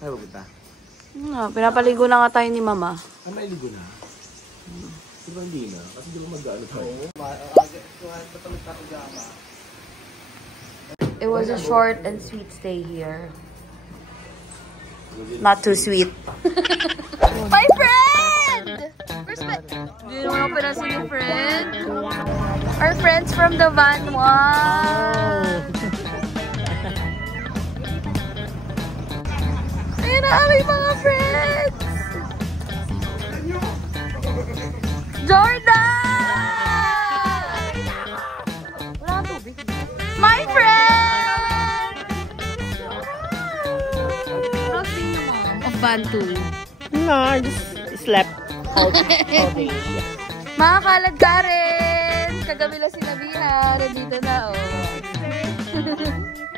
Ay, pupunta. Pinapaligo na nga tayo ni Mama. Ah, mailigo na? Diba hindi na? Kasi di ba mag-ano tayo? It was a short and sweet stay here. Not too sweet. My friend! Where's my... Do you know what si ni friend? Our friends from the van. Wow! Ayun na aming mga friends! Jordan! Wala kang tubig. My friend! Nothing of Bantu. No, I just slept all day. Mga kalad ka rin! Kagabi lang sinabihan. Nandito na, oh.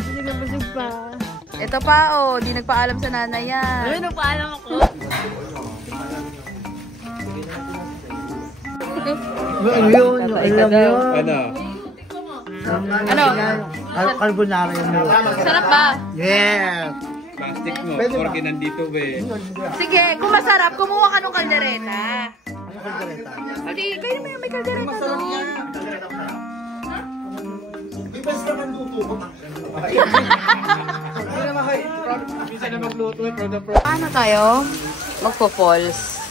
Hindi ka busog pa. Ito pa, oh. Di nagpaalam sa nanay yan. Ay, nagpaalam ako. Ano yun? Alam yun. Ano? Ano? Carbonara yun. Sarap ba? Yes! Plastic mo, porque nandito be. Sige, kung masarap, kumuha ka ng kaldereta. Ano kaldereta? Hindi, kayo may kaldereta doon. Ibas naman luto ko. Bisa na magluto. Paano tayo? Magpo-falls.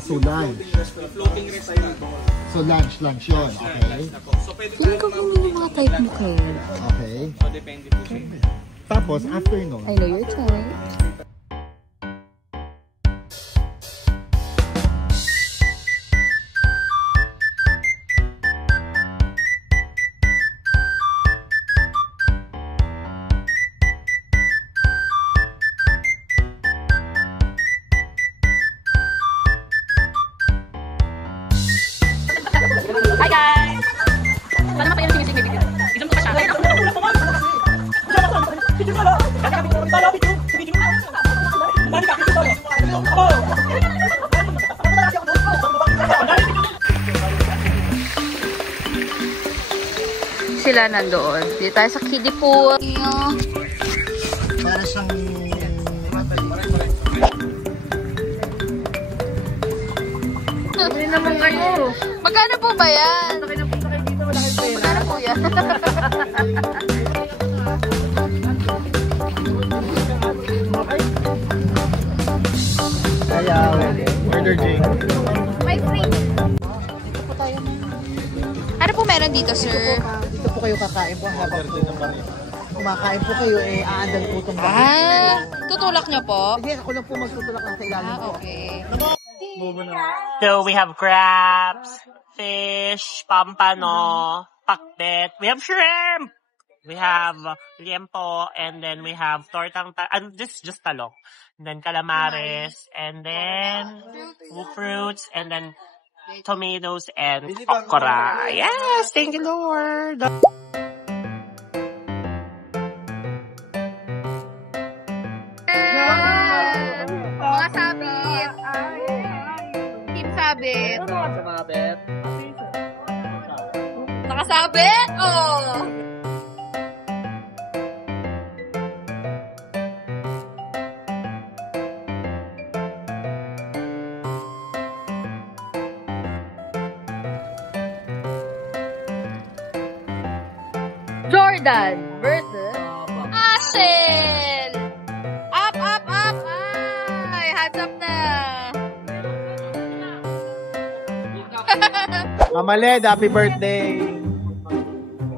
So lunch. So lunch yun. Okay. Hindi ko kung yung mga type mo kayo. Okay. Tapos, afternoon. I know your type. Hi guys! Paano mapailan si Missing Baby? Isang mo ka siya. Sila nandoon. Dito tayo sa kiddie pool. Para siyang... Hindi naman kayo. Magkano po ba yan? Magkano po yan? Ayaw. Order drink. My friend. Dito po tayo. Ano po meron dito, sir? Dito po kayo kakain po habang kumakain po kayo, aandal po itong Tutulak niyo po? Sige, ako lang po magtutulak ng sa ilalim po. Okay. So we have crabs, fish, pampano, pakbet. We have shrimp. We have liempo, and then we have tortang and this is just talong. And then calamares, and then fruits, and then tomatoes and okra. Yes, thank you, Lord. Mga sabit. Team sabit. Nakasabit? Oh! Jordan versus Ashen! Up, up, up! Ay, hands up na! Mama Led, happy birthday!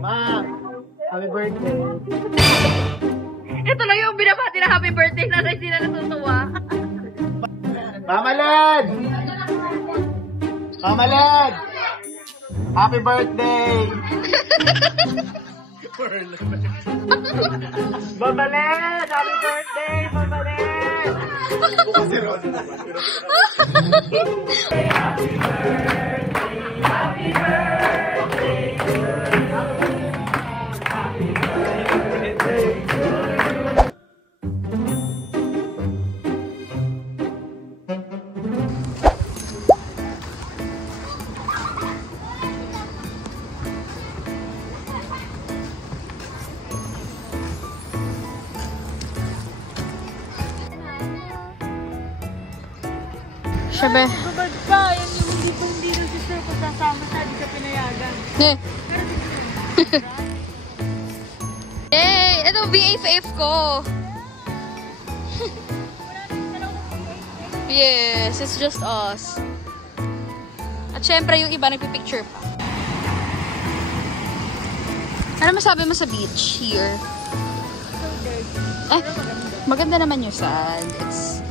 Ma, happy birthday! Ito lang yung binabati na happy birthday na rin sila natutuwa. Mama Led! Mama Led! Happy birthday! Mama Led! Happy birthday! Mama Led! Happy birthday! Happy birthday! Sabi. Babad pa, yan yung hindi na si sir kung sasama siya, di siya pinayagan. Eh. Yay! Ito, BFF ko. Yes, it's just us. At syempre, yung iba nagpipicture pa. Ano masabi mo sa beach here? Eh, maganda naman yung sand. It's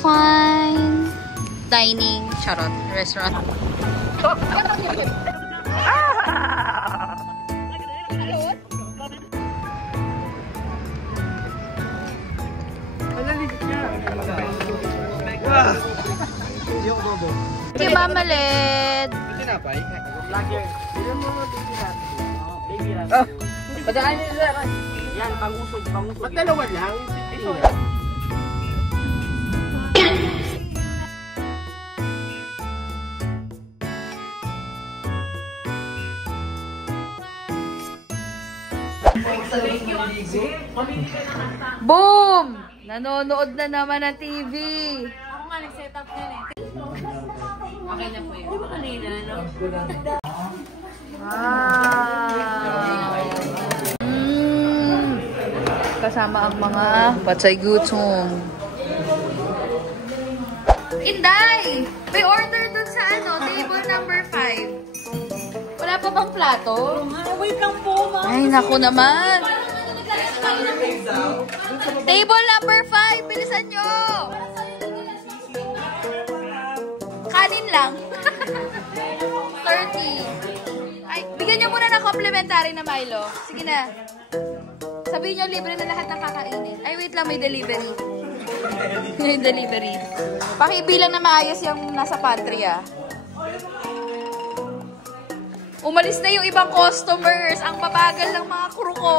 fine. Dining, charot, restaurant. Kay Mama Led. Padaan niyo sir. Yan, pangusog. Magdalawa lang. Boom! Nanonood na naman ng TV. Ako nga nag-set up yan eh. Okay na po yun. Di ba kanina, no? Kasama ang mga patay gutom. Inday! May order dun sa table number 5. Wala pa bang plato? Wait lang po, ma. Ay, naku naman. Table number 5, bilisan nyo! Kanin lang. 30. Ay, bigyan nyo muna ng complimentary na Milo. Sige na. Sabihin nyo, libre na lahat ng kakainin. Ay, wait lang, may delivery. May delivery. Pakibilang na maayos yung nasa pantry, ah. Umalis na yung ibang customers. Ang babagal ng mga crew ko.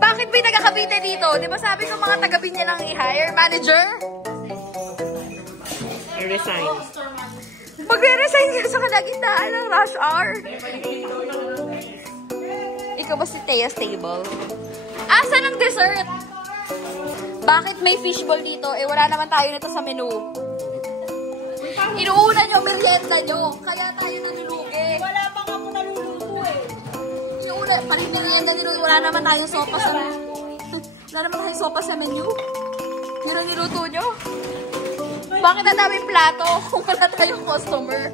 Bakit may taga-Cavite dito? Di ba sabi ko mga taga-Binya lang i-hire? Manager? I-resign. Magre-resign ka sa kalagitnaan ng rush hour. Ikaw ba si Tea's Table? Asan ang dessert? Bakit may fishball dito? Eh, wala naman tayo nito sa menu. Inuuna nyo, merienda nyo. Kaya tayo nalulugi. Wala pa nga po naluluto eh. Inuuna, paling merienda nyo. Wala naman tayong sopa sa menu. Wala naman tayong sopa sa menu. Yun ang niluto nyo. Bakit ang daming plato kung wala tayong customer?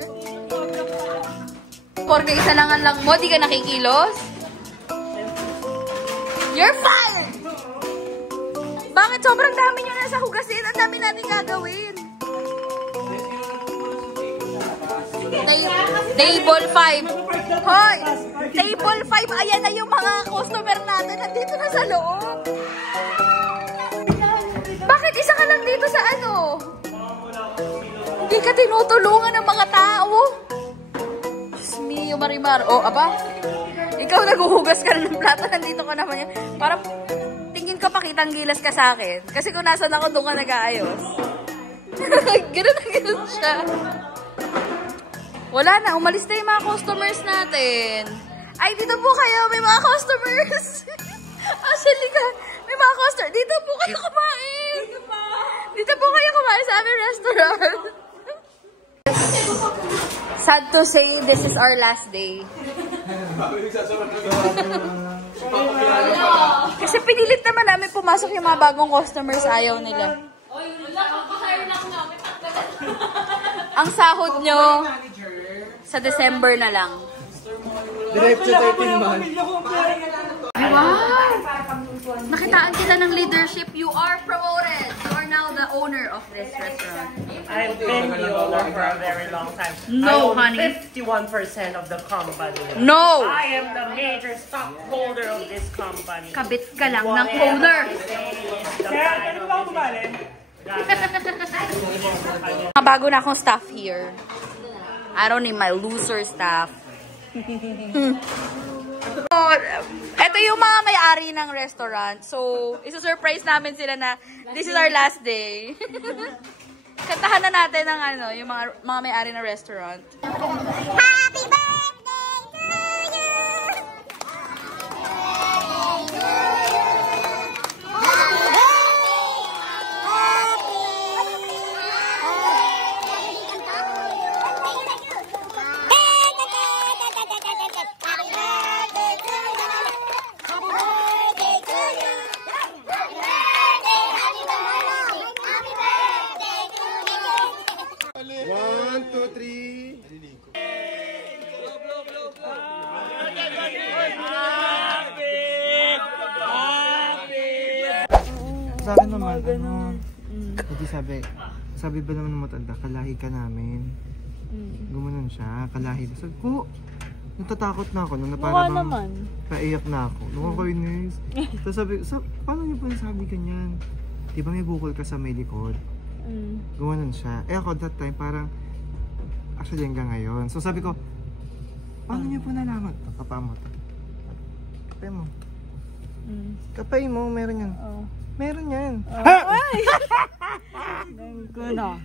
Porque isa lang mo, di ka nakikilos? You're fired! Bakit sobrang dami nyo na sa hugasin? Ang dami natin gagawin. Table 5. Hoy! Table 5. Ayan na yung mga customer natin. Nandito na sa loob. Bakit isa ka lang dito sa Hindi ka tinutulungan ng mga tao. Diyos mio, Marimar. Oh, aba. Ikaw naghuhugas ka na ng plato. Nandito ka naman yan. Parang tingin ka pakitang gilas ka sa akin. Kasi kung nasan ako, doon ka nag-aayos. Ganun na ganun siya. Wala na. Umalis na yung mga customers natin. Ay, dito po kayo. May mga customers. Actually ka. May mga customers. Dito po kayo kumain. Dito po kayo kumain sa aming restaurant. Sad to say, this is our last day. Kasi pinilit naman namin pumasok yung mga bagong customers. Ayaw nila. Ang sahod nyo sa December na lang. Diretso 13 months. Wow! Nakitaan kita ng leadership. You are promoted. You are now the owner of this restaurant. I've been the owner for a very long time. No, I own honey. 51% of the company. No! I am the major stockholder of this company. Kabit ka lang ng owner. Bago na akong staff here. I don't need my loser staff. Ito yung mga may-ari ng restaurant. So, isa-surprise namin sila na this is our last day. Kantahan na natin ng yung mga may-ari ng restaurant. Happy birthday to you! 1, 2, 3. Sa akin naman, hindi sabi ba naman ng matanda, kalahi ka namin. Gumanon siya, kalahi. Sabi ko, natatakot na ako nung parang naiyak na ako. Nung ako inis. Tapos sabi, paano niyo po nasabi ganyan? Di ba may bukol ka sa may likod? Gumanon siya. Eh ako that time parang, actually hanggang ngayon. So sabi ko, paano niyo po nalaman? Kapay mo to. Kapay mo. Kapay mo, meron yan. Meron yan. Ay! Ganun ko na.